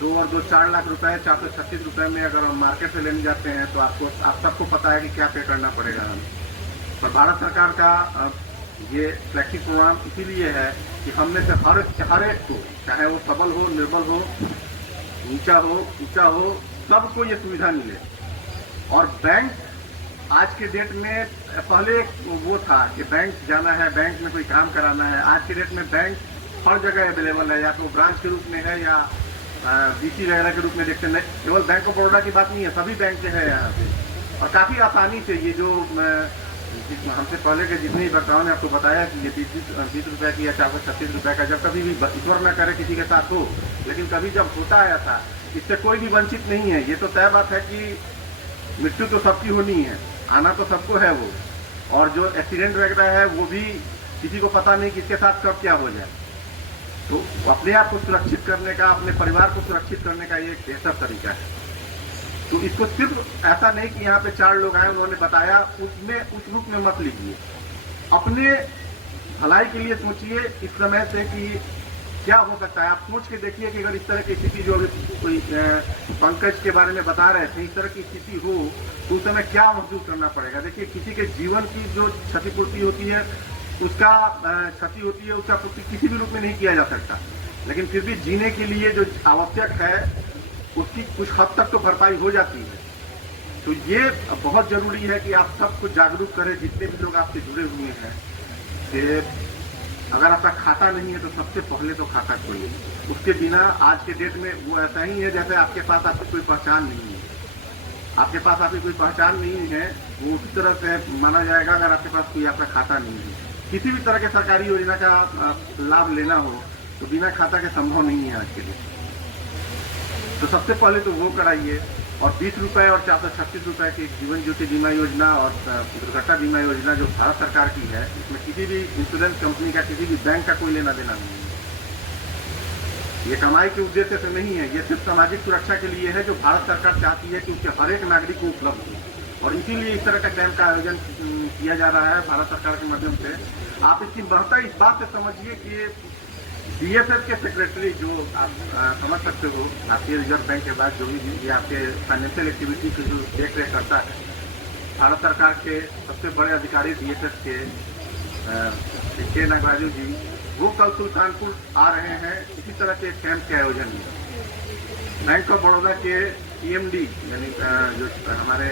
2 और 2 4 लाख रुपए 436 रुपए में अगर हम मार्केट से लेने जाते हैं तो आप सबको पता है कि क्या पे करना पड़ेगा हमें। पर भारत सरकार का ये फ्लैगशिप प्रोग्राम इसीलिए है कि हमने से हर एक को, चाहे वो सबल हो, निर्बल हो, नीचा हो, ऊंचा हो, सबको ये सुविधा मिले। और बैंक आज के डेट में, पहले वो था कि बैंक जाना है, बैंक में कोई काम कराना है। आज के डेट में बैंक हर जगह अवेलेबल है, या तो ब्रांच के रूप में है या बीसी वगैरह के रूप में देखते हैं। केवल बैंक ऑफ बड़ौदा की बात नहीं है, सभी बैंक है यहाँ पे। और काफी आसानी से ये जो हमसे पहले के जितने वक्ताओं ने आपको बताया कि ये 20 रुपए की या 436 रुपए का, जब कभी भी ईश्वर न करे किसी के साथ हो, लेकिन कभी जब होता है ऐसा, इससे कोई भी वंचित नहीं है। ये तो तय बात है कि मृत्यु तो सबकी होनी है, आना तो सबको है वो, और जो एक्सीडेंट वगैरह है वो भी किसी को पता नहीं किसके साथ कब क्या हो जाए। तो अपने आप को सुरक्षित करने का, अपने परिवार को सुरक्षित करने का ये एक बेहतर तरीका है। तो इसको सिर्फ ऐसा नहीं कि यहाँ पे 4 लोग आए उन्होंने बताया, उसमें उस रूप में मत लीजिए। अपने भलाई के लिए सोचिए इस समय से कि क्या हो सकता है। आप सोच के देखिए कि अगर इस तरह की स्थिति, जो अभी कोई पंकज के बारे में बता रहे थे, इस तरह की स्थिति हो तो उस समय क्या महसूस करना पड़ेगा। देखिए, किसी के जीवन की जो क्षतिपूर्ति होती है, उसका क्षति होती है, उसका पूर्ति किसी भी रूप में नहीं किया जा सकता, लेकिन फिर भी जीने के लिए जो आवश्यक है उसकी कुछ हद तक तो भरपाई हो जाती है। तो ये बहुत जरूरी है कि आप सबको जागरूक करें, जितने भी लोग आपसे जुड़े हुए हैं, कि अगर आपका खाता नहीं है तो सबसे पहले तो खाता खोलिए। उसके बिना आज के डेट में वो ऐसा ही है जैसे आपके पास आपकी कोई पहचान नहीं है। आपके पास आपकी कोई पहचान नहीं है, वो उसी तरह से माना जाएगा अगर आपके पास कोई आपका खाता नहीं है। किसी भी तरह के सरकारी योजना का लाभ लेना हो तो बिना खाता के संभव नहीं है आज के लिए। तो सबसे पहले तो वो कराइए। और 20 रुपए और 436 रुपए की जीवन ज्योति बीमा योजना और दुर्घटना बीमा योजना जो भारत सरकार की है, इसमें किसी भी इंश्योरेंस कंपनी का, किसी भी बैंक का कोई लेना देना नहीं है। ये कमाई के उद्देश्य से नहीं है, ये सिर्फ सामाजिक सुरक्षा के लिए है, जो भारत सरकार चाहती है कि उसके हर एक नागरिक को उपलब्ध हो। और इसीलिए इस तरह का कैंप का आयोजन किया जा रहा है भारत सरकार के माध्यम से। आप इसकी महत्ता इस बात से समझिए कि DFS के सेक्रेटरी, जो आप समझ सकते हो, भारतीय रिजर्व बैंक के बाद जो भी ये आपके फाइनेंशियल एक्टिविटी की जो देख रेख करता है, भारत सरकार के सबसे बड़े अधिकारी DFS के नागराजू जी, वो कल सुल्तानपुर आ रहे हैं इसी तरह के कैंप के आयोजन में। बैंक ऑफ बड़ौदा के PMD यानी जो हमारे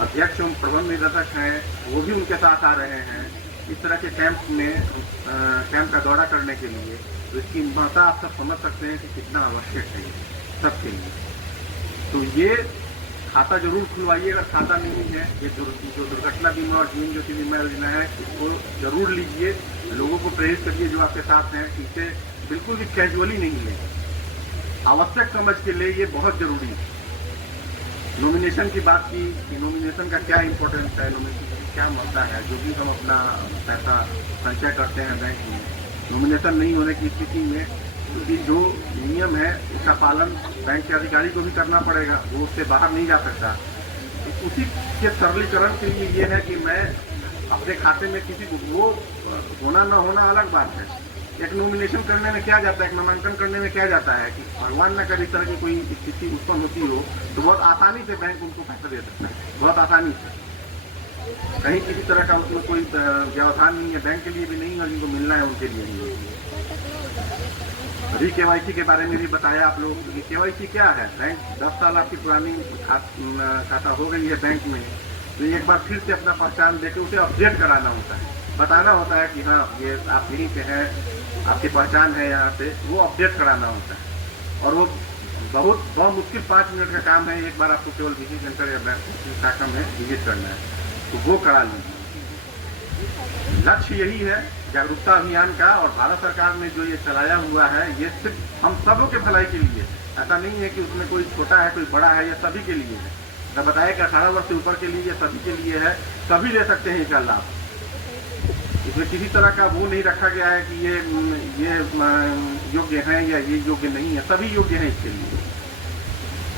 अध्यक्ष एवं प्रबंध निदेशक हैं, वो भी उनके साथ आ रहे हैं इस तरह के कैंप का दौरा करने के लिए। तो इसकी महत्ता आप सब समझ सकते हैं कि कितना आवश्यक है सबके लिए। तो ये खाता जरूर खुलवाइए अगर खाता नहीं है। ये जो दुर्घटना बीमा और जीवन ज्योति बीमा योजना है, इसको जरूर लीजिए। लोगों को प्रेरित करिए जो आपके साथ हैं, इसे बिल्कुल भी कैजुअली नहीं लें, आवश्यक समझ के लिए ये बहुत जरूरी है। नॉमिनेशन की बात की कि नॉमिनेशन का क्या इंपॉर्टेंस है, नॉमिनेशन की क्या महत्ता है। जो भी हम अपना पैसा संचय करते हैं बैंक में, नॉमिनेशन नहीं होने की स्थिति में क्योंकि जो नियम है उसका पालन बैंक के अधिकारी को भी करना पड़ेगा, वो उससे बाहर नहीं जा सकता। उसी के सरलीकरण के लिए ये है कि मैं अपने खाते में किसी को, वो होना न होना अलग बात है, एक नॉमिनेशन करने में क्या जाता है, एक नामांकन करने में क्या जाता है कि भगवान न करे इस तरह की कोई स्थिति उत्पन्न होती हो तो बहुत आसानी से बैंक उनको पैसा दे सकता है, बहुत आसानी से। कहीं किसी तरह का उसमें कोई व्यवधान नहीं है, बैंक के लिए भी नहीं है, जिनको मिलना है उनके लिए नहीं है। अभी केवाईसी के बारे में भी बताया आप लोगों को। केवाईसी क्या है, बैंक 10 साल आपकी पुरानी खाता हो गई है बैंक में, तो एक बार फिर से अपना पहचान देके उसे अपडेट कराना होता है, बताना होता है कि हाँ ये आप यहीं पे हैं, आपकी पहचान है यहाँ पे, वो अपडेट कराना होता है। और वो बहुत मुश्किल 5 मिनट का काम है, एक बार आपको केवल विजिट सेंटर या बैंक शाखा में विजिट करना है, तो वो करा लीजिए। लक्ष्य यही है जागरूकता अभियान का, और भारत सरकार ने जो ये चलाया हुआ है ये सिर्फ हम सबों के भलाई के लिए है। ऐसा नहीं है कि उसमें कोई छोटा है कोई बड़ा है, ये सभी के लिए है। मैं बताया कि 18 वर्ष से ऊपर के लिए सभी के लिए है, सभी ले सकते हैं इसका लाभ। इसमें किसी तरह का वो नहीं रखा गया है कि ये योग्य है या ये योग्य नहीं है, सभी योग्य हैं इसके लिए।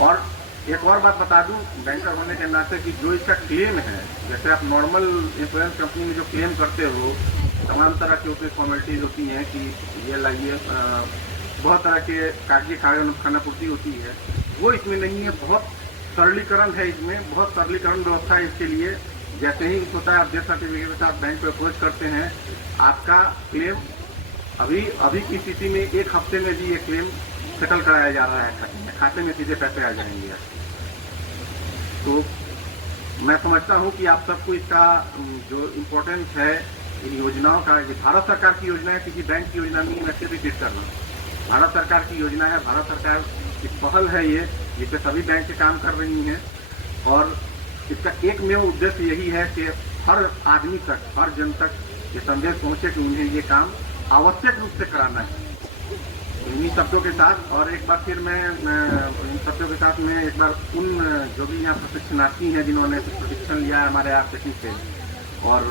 और एक और बात बता दूं बैंकर होने के नाते कि जो इसका क्लेम है, जैसे आप नॉर्मल इंश्योरेंस कंपनी में जो क्लेम करते हो, तमाम तरह की उसमें फॉर्मेलिटीज होती हैं कि ये लाइए, बहुत तरह के कागजी खानापूर्ति होती है, वो इसमें नहीं है। बहुत सरलीकरण है इसमें, बहुत सरलीकरण व्यवस्था है इसके लिए। जैसे ही होता है आप डेथ सर्टिफिकेट के साथ बैंक को अप्रोच करते हैं, आपका क्लेम अभी की स्थिति में 1 हफ्ते में भी ये क्लेम सेटल कराया जा रहा है, खाते में सीधे पैसे आ जाएंगे। तो मैं समझता हूँ कि आप सबको इसका जो इम्पोर्टेंस है इन योजनाओं का, ये भारत सरकार की योजना है, किसी बैंक की योजना नहीं, मैं फिर रिपीट कर रहा हूँ, भारत सरकार की योजना है, भारत सरकार की पहल है ये, जिस पे सभी बैंक काम कर रही हैं। और इसका एकमेव उद्देश्य यही है कि हर आदमी तक, हर जन तक ये संदेश पहुंचे कि उन्हें ये काम आवश्यक रूप से कराना है। इन्हीं शब्दों के साथ और एक बार फिर मैं इन शब्दों के साथ में एक बार उन जो भी यहाँ प्रशिक्षणार्थी हैं जिन्होंने प्रशिक्षण लिया है हमारे आरसीटी से, और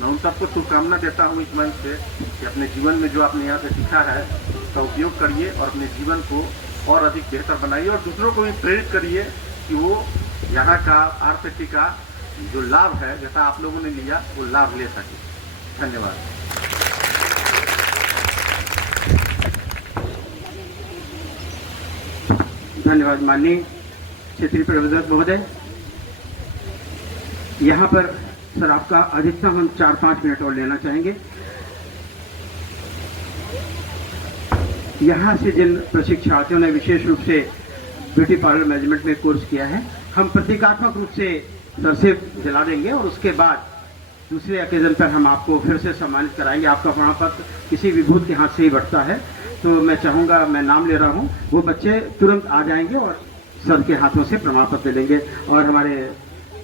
मैं उन सबको शुभकामना देता हूँ इस मंच से कि अपने जीवन में जो आपने यहाँ से सीखा है उसका उपयोग करिए और अपने जीवन को और अधिक बेहतर बनाइए, और दूसरों को भी प्रेरित करिए कि वो यहाँ का आरसीटी का जो लाभ है, जैसा आप लोगों ने लिया, वो लाभ ले सके। धन्यवाद। धन्यवाद माननीय क्षेत्रीय प्रबंधक महोदय। यहाँ पर सर आपका अधिकतम हम 4-5 मिनट और लेना चाहेंगे। यहाँ से जिन प्रशिक्षार्थियों ने विशेष रूप से ब्यूटी पार्लर मैनेजमेंट में कोर्स किया है, हम प्रतीकात्मक रूप से सर से दिला देंगे और उसके बाद दूसरे ओकेजन पर हम आपको फिर से सम्मानित कराएंगे। आपका प्रमाण पत्र किसी विभूत के हाथ से ही बढ़ता है, तो मैं चाहूँगा, मैं नाम ले रहा हूँ, वो बच्चे तुरंत आ जाएंगे और सर के हाथों से प्रमाण पत्र लेंगे। और हमारे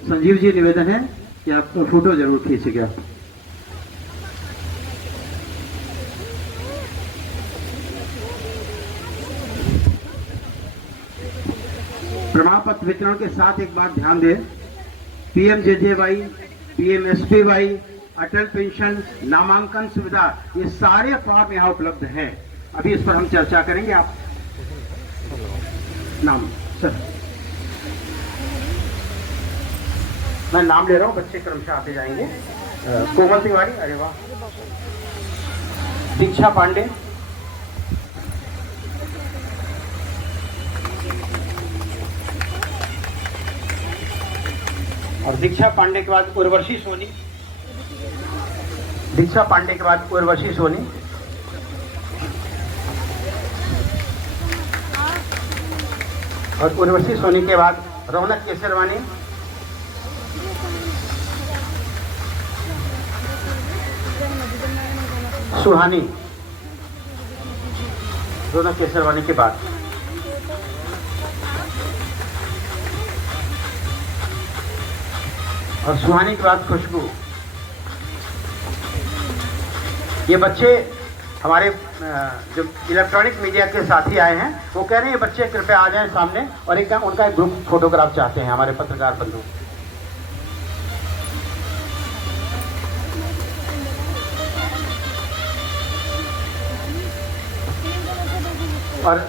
संजीव जी निवेदन है कि आप तो फोटो जरूर खींचिएगा। प्रमाण पत्र वितरण के साथ एक बात ध्यान दें, पीएमजेजेवाई, पीएमएसपीवाई, अटल पेंशन, नामांकन सुविधा, ये सारे फॉर्म यहाँ उपलब्ध हैं। अभी इस पर हम चर्चा करेंगे। आप नाम सर, मैं नाम ले रहा हूँ, बच्चे क्रमशः आते जाएंगे। कोमल तिवारी, अरे वाह, दीक्षा पांडे, और दीक्षा पांडे के बाद उर्वशी सोनी, दीक्षा पांडे के बाद उर्वशी सोनी, और उर्वशी सोनी के बाद रौनक केसरवानी, सुहानी, रौनक केसरवानी के बाद और सुहानी के बाद खुशबू। ये बच्चे हमारे जो इलेक्ट्रॉनिक मीडिया के साथी आए हैं, वो कह रहे हैं ये बच्चे कृपया आ जाएं सामने और एकदम उनका एक ग्रुप फोटोग्राफ चाहते हैं हमारे पत्रकार बंधु। और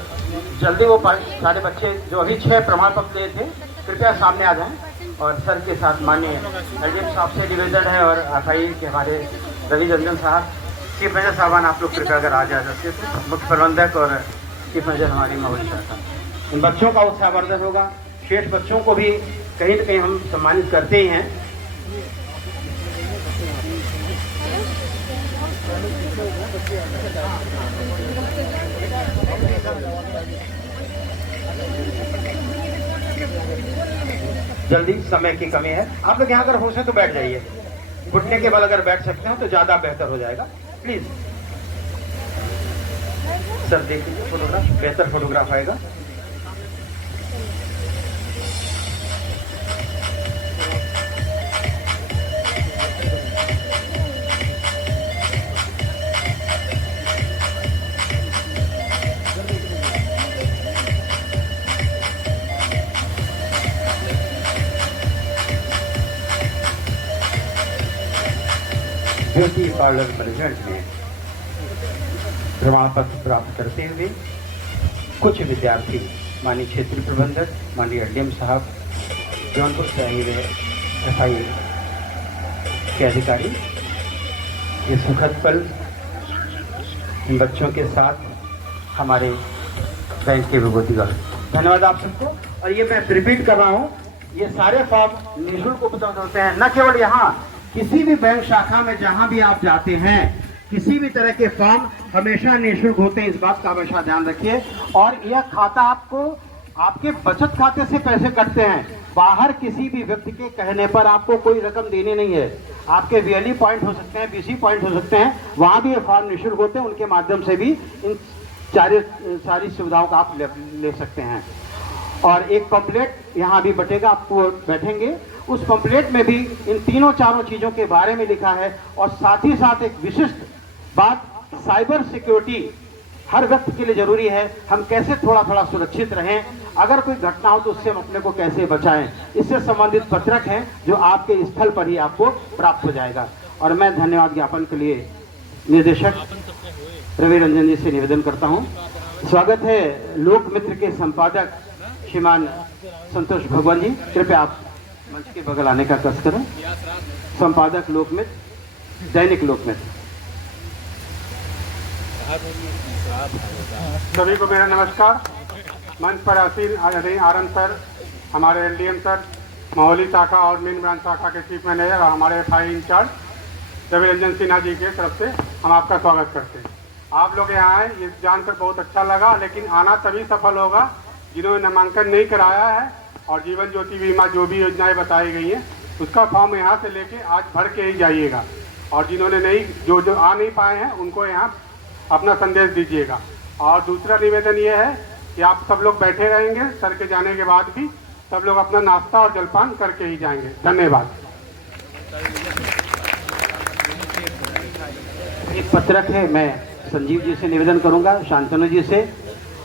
जल्दी वो सारे बच्चे जो अभी 6 प्रमाण पत्र लिए थे, कृपया सामने आ जाएं। और सर के साथ माननीय एलडीएम साहब से निवेदन है और आरआई के हमारे रवि रंजन साहब चीफ मैनेजर साहबान आप लोग कृपया अगर आ जा सकते तो मुख्य प्रबंधक और चीफ मैनेजर हमारी महोली शाखा। इन बच्चों का उत्साहवर्धन होगा। शेष बच्चों को भी कहीं न कहीं हम सम्मानित करते ही हैं। जल्दी, समय की कमी है। आप लोग यहाँ अगर हो सके तो बैठ जाइए। घुटने के बल अगर बैठ सकते हो तो ज्यादा बेहतर हो जाएगा। प्लीज सर देख लीजिए फोटोग्राफ, बेहतर फोटोग्राफ आएगा। ब्यूटी पार्लर मैनेजमेंट में प्रमाण पत्र प्राप्त करते हुए कुछ विद्यार्थी माननीय क्षेत्रीय प्रबंधक, माननीय एडीएम साहब, जौनपुर से आए हुए SI के अधिकारी, ये सुखद पल इन बच्चों के साथ हमारे बैंक के विभूतिगढ़। धन्यवाद आप सबको। और ये मैं रिपीट कर रहा हूँ, ये सारे फॉर्म निःशुल्क उपलब्ध होते हैं। न केवल यहाँ, किसी भी बैंक शाखा में जहां भी आप जाते हैं, किसी भी तरह के फॉर्म हमेशा निःशुल्क होते हैं। इस बात का हमेशा ध्यान रखिए। और यह खाता आपको आपके बचत खाते से पैसे कटते हैं। बाहर किसी भी व्यक्ति के कहने पर आपको कोई रकम देनी नहीं है। आपके VLE पॉइंट हो सकते हैं, BC पॉइंट हो सकते हैं, वहां भी ये फॉर्म निःशुल्क होते हैं। उनके माध्यम से भी इन सारी सुविधाओं का आप ले सकते हैं। और एक पंपलेट यहाँ भी बटेगा, आपको बैठेंगे, उस पंपलेट में भी इन तीनों चारों चीजों के बारे में लिखा है। और साथ ही साथ एक विशिष्ट बात, साइबर सिक्योरिटी हर व्यक्ति के लिए जरूरी है। हम कैसे थोड़ा थोड़ा सुरक्षित रहें, अगर कोई घटना हो तो उससे हम अपने को कैसे बचाएं, इससे संबंधित पत्रक हैं जो आपके स्थल पर ही आपको प्राप्त हो जाएगा। और मैं धन्यवाद ज्ञापन के लिए निर्देशक रवि रंजन जी से निवेदन करता हूं। स्वागत है लोक मित्र के संपादक श्रीमान संतोष भगवान जी, कृपया आप मंच के बगल आने का कष्ट करें। संपादक लोकमित्र, दैनिक लोकमित्र। सभी को मेरा नमस्कार। मंच पर आसीन आनंद सर, हमारे LDM सर, महोली शाखा और मेन ब्रांच शाखा के चीफ मैनेजर और हमारे FI इंचार्ज रवि रंजन सिन्हा जी के तरफ से हम आपका स्वागत करते हैं। आप लोग यहाँ आए, ये जानकर बहुत अच्छा लगा। लेकिन आना तभी सफल होगा जिन्होंने नामांकन नहीं कराया है और जीवन ज्योति बीमा जो भी योजनाएं बताई गई हैं उसका फॉर्म यहाँ से लेके आज भर के ही जाइएगा। और जिन्होंने नहीं जो आ नहीं पाए हैं उनको यहाँ अपना संदेश दीजिएगा। और दूसरा निवेदन ये है कि आप सब लोग बैठे रहेंगे, सर के जाने के बाद भी सब लोग अपना नाश्ता और जलपान करके ही जाएंगे। धन्यवाद। एक पत्रक है, मैं संजीव जी से निवेदन करूंगा, शांतनु जी से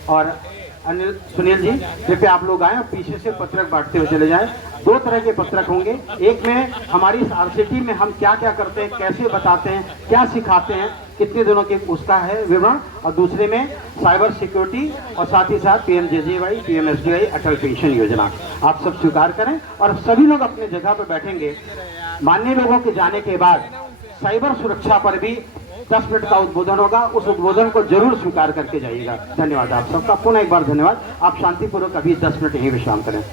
और अनिल सुनील जी, कृपया आप लोग आए और पीछे से पत्रक बांटते हुए चले जाएं। दो तरह के पत्रक होंगे, एक में हमारी इस RCT में हम क्या क्या करते हैं, कैसे बताते हैं, क्या सिखाते हैं, कितने दिनों के उसका है विवरण, और दूसरे में साइबर सिक्योरिटी और साथ ही साथ PMJJY, PMSDY, अटल पेंशन योजना। आप सब स्वीकार करें और सभी लोग अपने जगह पर बैठेंगे। माननीय लोगों के जाने के बाद साइबर सुरक्षा पर भी 10 मिनट का उद्बोधन होगा, उस उद्बोधन को जरूर स्वीकार करके जाइएगा। धन्यवाद आप सबका, पुनः एक बार धन्यवाद। आप शांतिपूर्वक अभी 10 मिनट यहीं विश्राम करें।